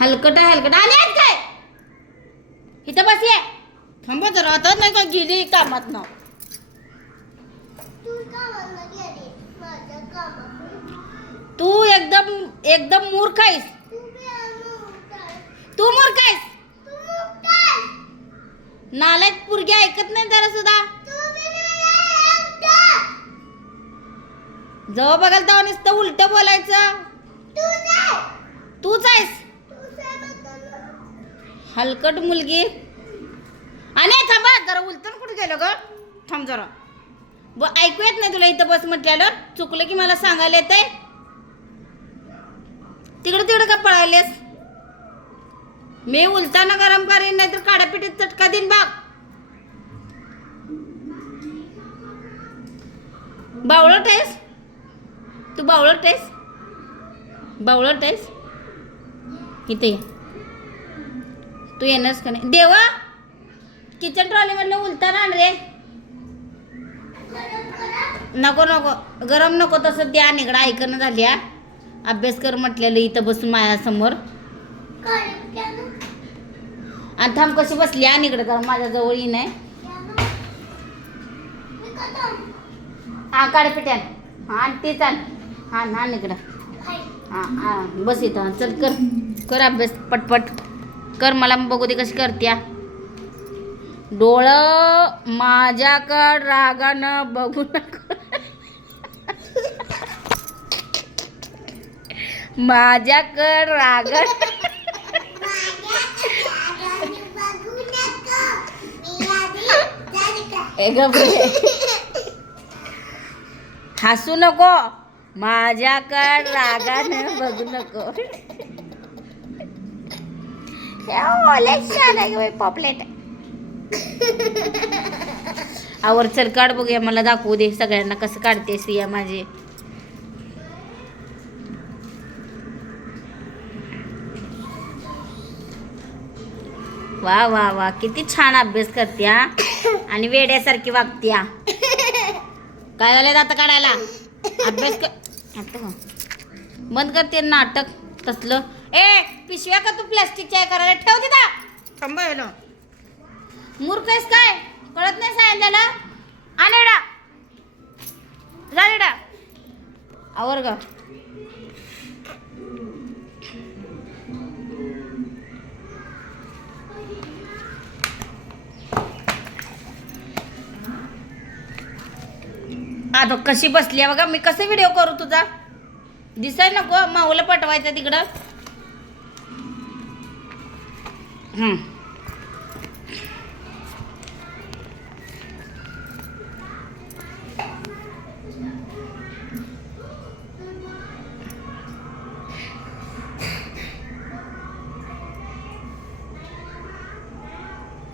हलकट आहे हलकट आली आहेत काय? इथं बस ये. थांबा जरा आता नाही का गेली कामात ना तू एकदम एकदम मूर्ख आहेस. तू मूर्ख आहेस. नालायक पुरगी ऐकत नाही जरा सुद्धा. जवळ बघाल तेव्हा नुसतं उलट बोलायचं. तूच आहेस. हलकट मुलगी. आणि थांबा जरा उलटून कुठे गेलो ग? थांब जरा. ब ऐकू येत नाही तुला इथं बस म्हटल्यानं चुकलं की मला सांगायला येते तिकडं तिकडं का पळायलेस? मी उलताना गरम करेन नाहीतर काडापिटीत चटका देईन बाग बावळट आहेस? तू बावळट आहेस? बावळट आहेस? इथे ये. तू येणारच का नाही? देवा! किचन ट्रॉलीमधलं उलताना आण रे. नको नको. गरम नको तसं द्या. निगडा ऐकणं झाली अभ्यास कर म्हटलेलं इथं बसून माझ्यासमोर. आणि थांब कशी बसली आणि इकडे जरा माझ्याजवळ येईन नाही हा काढपिट्यान हा आणि तीच आण. हा ना इकडं हा हा बस इथं. चल कर. कर अभ्यास पटपट. कर मला बघू दे कशी करत्या. डोळं माझ्याकड रागानं बघू नको. माझ्याकड रागा हसू नको. माझ्याकड रागानं बघू नको. पॉपलेट आवर चल काढ बघूया मला दाखवू दे सगळ्यांना कसं काढते सिया माझी. वा वा वा किती छान अभ्यास करत्या आणि वेड्यासारखी वागत्या काय झालं आता काढायला? अभ्यास कर आता बंद करते नाटक तसलं. ए पिशव्या का तू प्लास्टिकच्या करायला? ठेव तिथं. थांबायला मूर्ख आहेस काय? कळत नाही सांगितलेलं आणेडा झालेडा आवर ग. आता कशी बसली आहे बघा. मी कसं व्हिडिओ करू तुझा? दिसाय नको माऊला पटवायचं तिकडं.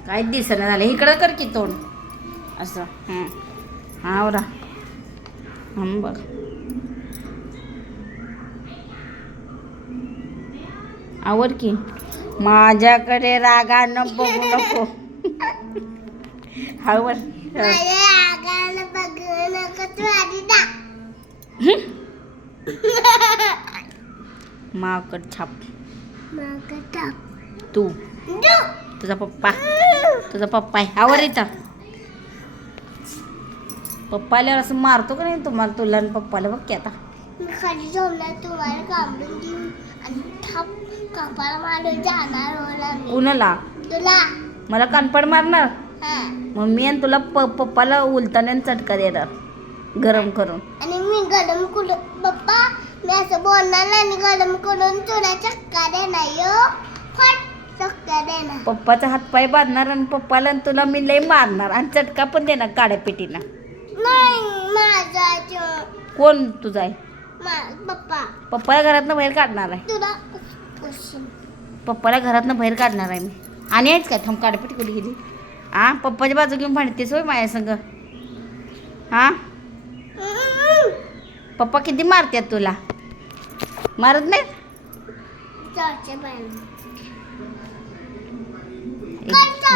काय दिसणं झालं. इकडं कर की तोंड. असं. हं. हा बरा हं बघ. आवर की. माझ्याकडे रागानं बघू नको. आवर माकड छाप. तू. तुझा पप्पा. तुझा पप्पा आहे. आवर इथं. पप्पा आल्यावर असं मारतो का नाही तुम्हाला तुला आणि पप्पाला बघ की आता. मी खाली झोपला तुम्हाला काढून आणि थाप कपाला मारून जाणार कुणाला? तुला. मला कानपड मारणार? हा. मग मी आणि तुला प पप्पाला उलताना चटका देणार गरम करून. आणि मी गरम करून पप्पा मी असं बोलणार नाही आणि गरम करून तुला चक्का देणार यो. फट चक्का देणार. पप्पाचा हातपाय बांधणार आणि पप्पाला आणि तुला मी लय मारणार आणि चटका पण देणार काड्या पेटीनं. नाही माझा जो- कोण तुझा आहे? पप्पा. पप्पाला घरातनं बाहेर काढणार आहे. तुला. पप्पाला घरातनं बाहेर काढणार आहे मी. आणि आहेच काय? थांब काडपेटी कुठे गेली? हा पप्पाच्या बाजू घेऊन भांडतेस होय माझ्या संग. हा? पप्पा किती मारतात तुला? मारत नाही.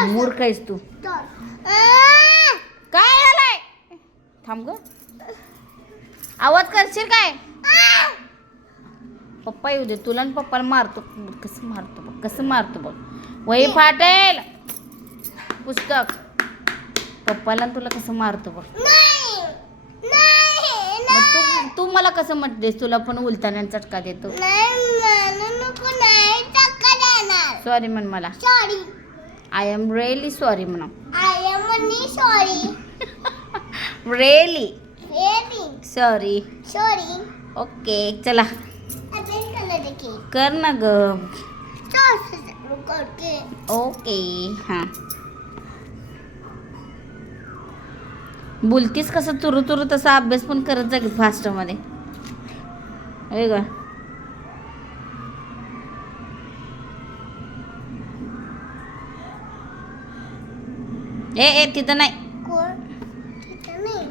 मूर्ख आहेस तू! काय झालंय? थांब ग. आवाज करशील काय? पप्पा येऊ दे तुला आणि पप्पाला मारतो कसं मारतो बघ कसं मारतो बघ. वही फाटेल. पुस्तक. पप्पाला तुला कसं मारतो बघ. नाही नाही मग तू तू मला कसं म्हटलीस तुला पण उलताना चटका देतो. सॉरी म्हण मला. Sorry I am really sorry म्हणा. I am sorry really sorry sorry okay चला. कर ना ग. ओके. हां. बोलतीस कसं तुरु तुरु तसा अभ्यास पण करत जा फास्टमध्ये. ग. ए ए तिथं नाही कोण तिथं नाही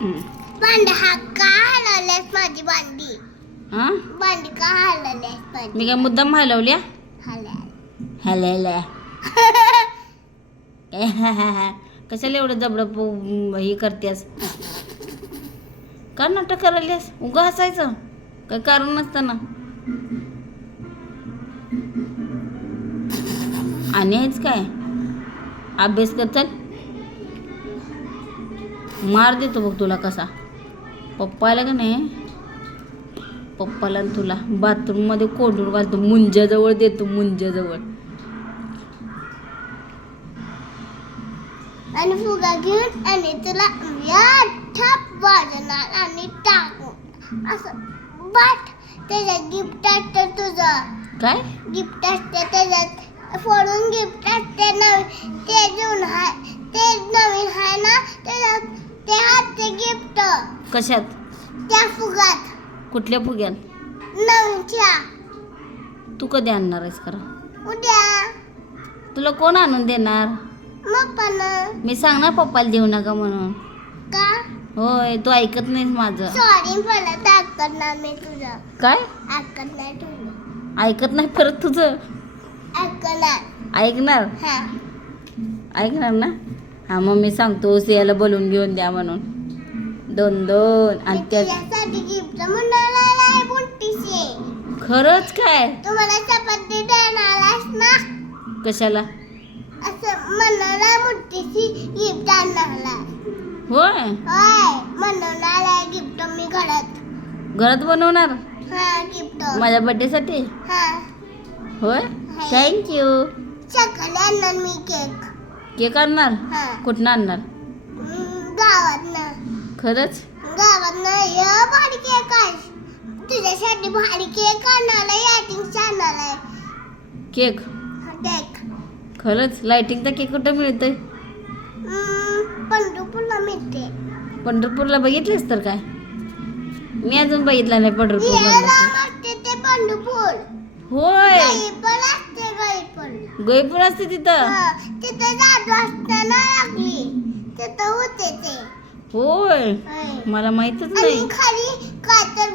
हम्म. भांडी हा का हलवल्यास माझी भांडी हां? मी काय मुद्दाम हलवल्या हलव हलवल्या कशाला एवढं जबडं पो- हे करतेस? का नाटक करायल्यास उगा हसायचं? काय कारण नसतं ना. आणि आहेच काय? अभ्यास कर चल. मार देतो बघ तुला कसा. पप्पाला का नाही? पप्पाला तुला. बाथरूममध्ये कोंडून घालतो. मुंज्याजवळ देतो मुंज्याजवळ. आणि फुगा घेऊन आणि तुला वाजणार आणि टाकून. असं बाट त्याच्यात गिफ्ट असतं तुझं. काय? गिफ्ट असते त्याच्यात. फोडून गिफ्ट असते नवीन. ते देऊन हाय ते नवीन आहे ना त्याच्यात ते हात गिफ्ट कशात? कुठल्या फुग्यात नवीनच्या तू कधी आणणार आहेस खरं? उद्या. तुला कोण आणून देणार? मग पण मी सांगणार पप्पाला देऊ नका म्हणून. का? होय तू ऐकत नाहीस माझं. सॉरी ऐकणार मी तुझं. काय? ऐकत नाही तुझं. ऐकत नाही परत तुझं? ऐकणार ऐकणार? हा. ऐकणार ना? हा मग मी सांगतो सियाला बोलून घेऊन द्या म्हणून. दोन दोन. मी आणि त्या तुझ्यासाठी खरंच काय? तुम्हाला चपाती देणार आहेस ना? कशाला? असं म्हणाला मुठीशी गिफ्ट आणणार. होय? होय आहे गिफ्ट मी घरात. घरात बनवणार? हा गिफ्ट माझ्या बड्डेसाठी हा. होय? थँक्यू सकाळी आणणार मी केक केक आणणार? हा. कुठनं आणणार? गावात खरंच? गावांना ना भारी केक. आहे तुझ्यासाठी भारी केक आणणार आहे याटिंग आणणार आहे केक केक खरंच लाइटिंगचा केक कुठं मिळतोय? पंढरपूरला मिळते पंढरपूरला बघितलेस तर काय? मी अजून बघितला नाही पंढरपूर याला मधला असते ते पंढरपूर होय. गाई पण असते गाई पण गैपूर असते तिथं. हा, तिथे जादू असताना लागली. तिथं होते ते. होय. मला माहितच नाही. खाली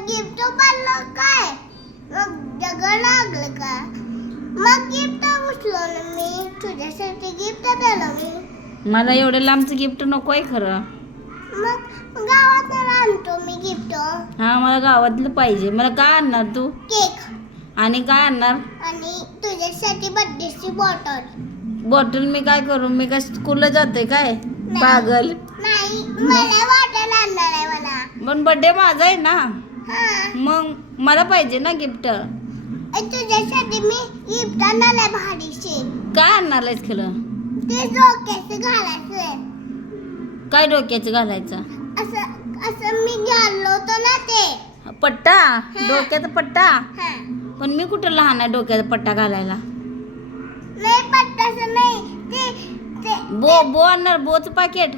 गिफ्ट पडलं काय? मग दगड लागलं का? मग गिफ्ट मी. तुझ्यासाठी गिफ्ट दिलं मी. मला एवढं लांबचं गिफ्ट नको आहे खरं. मग गावात आणतो मी गिफ्ट. हा मला गावातलं पाहिजे. मला काय आणणार तू? केक. आणि काय आणणार? आणि तुझ्यासाठी बर्थडेची बॉटल. बॉटल मी काय करू? मी काय स्कूलला जाते काय? पागल. नाही मला पण बड्डे माझा आहे ना. हा. मग मला पाहिजे ना गिफ्ट आणि तुझ्यासाठी मी गिफ्ट आहे भारीशी काय आणणार आहेस खरं? ते डोक्याचं घालायचं काय डोक्याचं घालायचं? असं असं मी घाललो होतो ना ते. पट्टा? डोक्याचा पट्टा? हा. पण मी कुठं लहान आहे डोक्याचा पट्टा घालायला? नाही पट्टाचं नाही. ते बो बो आणणार बोच पाकिट.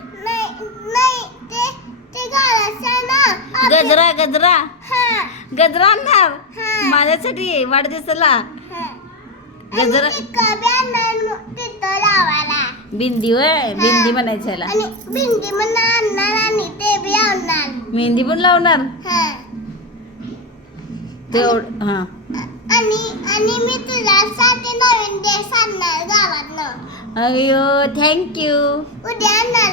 गजरा गजरा. हा. गजरा आणणार. हा. माझ्यासाठी वाढदिवसाला. हा. गजरा बिंदी वय बिंदी म्हणायचं ह्याला आणि भिंडी म्हणून आणणार आणि ते बी आणणार. मेहंदी पण लावणार? हा. आणि आणि मी तुझ्यासाठी नवीन ड्रेस आणणार गावातनं. अयो थँक्यू उद्या आणणार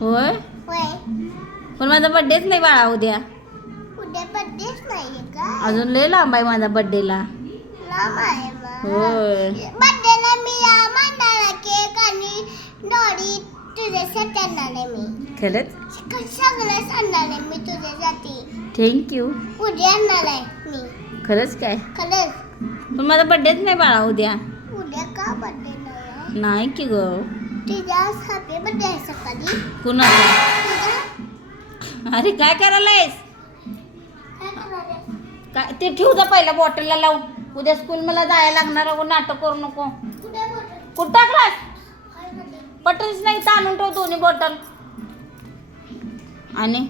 होय? होय. पण माझा बड्डेच नाही बाळा उद्या. उद्या बड्डेच नाहीये का? अजून लय लांब आहे माझा बड्डेला लांब आहे मग. होय. बड्डेला मी या मंडळा केक आणि डॉडी तुझ्यासाठी आणणार आहे मी. खरंच? सगळंच आणणार आहे मी तुझ्यासाठी थँक्यू उद्या आणणार आहे मी. खरंच काय? खरंच. पण माझा बड्डेच नाही बाळा उद्या. उद्या का बड्डे नाही की ग. तुझा अरे काय करायलायस? काय ते ठेवू जा पहिला बॉटलला लावून. उद्या स्कूल मला जायला लागणार नाटक करू नको. कुठे टाकलास बॉटल्स नाही तर आणून ठेव दोन्ही बॉटल आणि?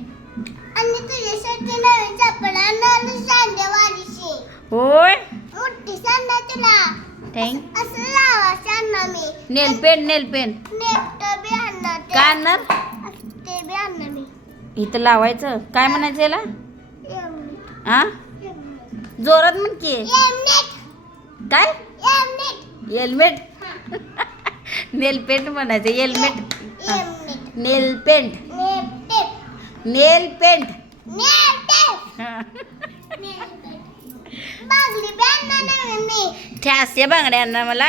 होय? मोठी सांडा तुला थँक असं लावायचं आणणार मी नेल पेंट नेल ते. काय आणणार? ते बी आणणार मी. इथं लावायचं. काय म्हणायचं याला? हा जोरात म्हण की. काय? हेल्मेट. नेल पेंट म्हणायचं. Helmet. Nail paint. Nail paint. मी. ठ्यास्य बांगड्यांना मला?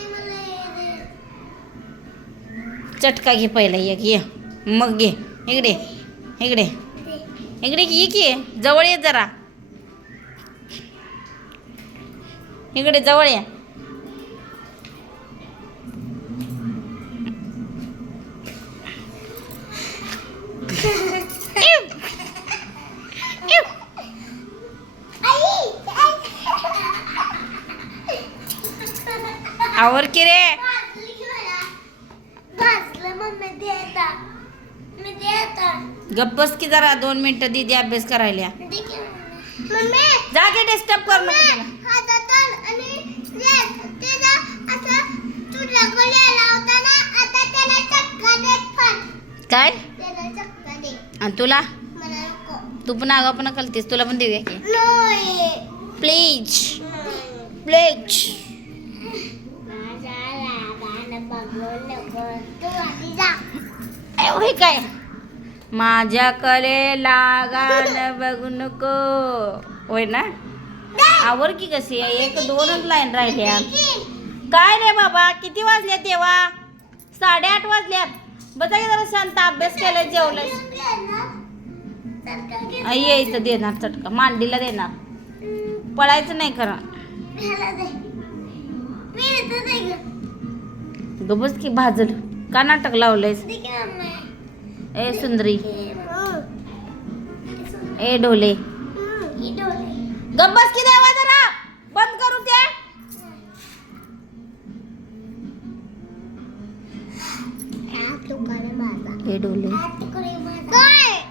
चटका घे पहिला एक ये. मग घे. इकडे इकडे. दे. इकडे ये. की जवळ ये जरा. इकडे जवळ ये. जरा दोन मिनिटं दीदी अभ्यास करायला जागे डिस्टर्ब कर. काय. आणि तुला. तू पण आगाव पण कलतीस तुला पण देऊया की नाही. प्लीज. प्लीज. होय काय माझ्याकडे लागान बघू नको. होय ना? आवर की कशी आहे? एक दोनच लाईन राहिल्या. काय रे बाबा किती वाजल्यात तेव्हा? साडेआठ वाजल्यात बघा की जरा शांत अभ्यास केलाय जेवलाय आई ये इथं देणार चटका. मांडीला देणार. पळायचं नाही खरं. गबस की भाजल का नाटक लावलंयस? ए सुंदरी. ए डोले. गब्बस की देवा जरा. बंद करू ते. ए डोले. काय?